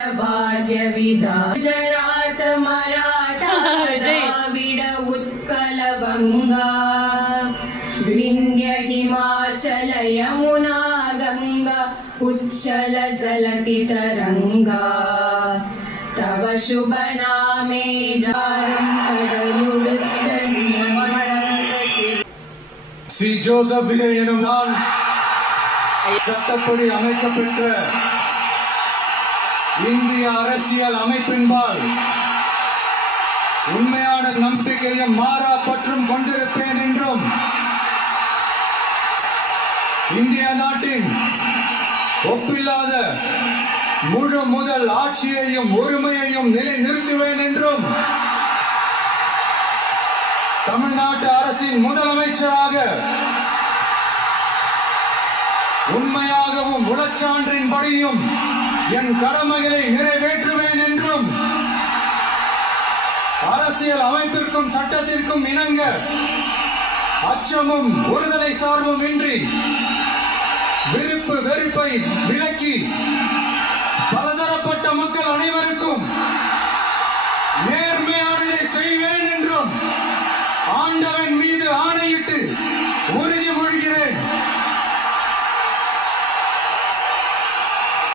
भाग्य विधा गुजरात मराठा द्राविड उत्कल गंगा विंध्य हिमाचल यमुना गंगा उच्चल जलति तरंगा तव शुभ नामे जारं கடலுடுத்த சி ஜோசப் விஜய் எனும் நான் சட்டப்படி அமைக்கப்பெற்ற இந்திய அரசியல் அமைப்பின்பால் உண்மையான நம்பிக்கையும் மாறா பற்றும் கொண்டிருப்பேன் என்றும் இந்திய நாட்டின் ஒப்பில்லாத முழு முதல் ஆட்சியையும் உரிமையையும் நிலைநிறுத்துவேன் என்றும் தமிழ்நாட்டு அரசின் முதலமைச்சராக உண்மையாகவும் உளச்சான்றின்படியும் என் கடமைகளை நிறைவேற்றுவேன் என்றும் அரசியல் அமைப்பிற்கும் சட்டத்திற்கும் இணங்க அச்சமும் ஒருதலை சார்பும் இன்றி விருப்பு வெறுப்பை விலக்கி பலதரப்பட்ட மக்கள் அனைவருக்கும் நேர்மையானதை செய்வேன் என்றும் ஆண்டவன் மீது ஆணையிட்டு உறுதி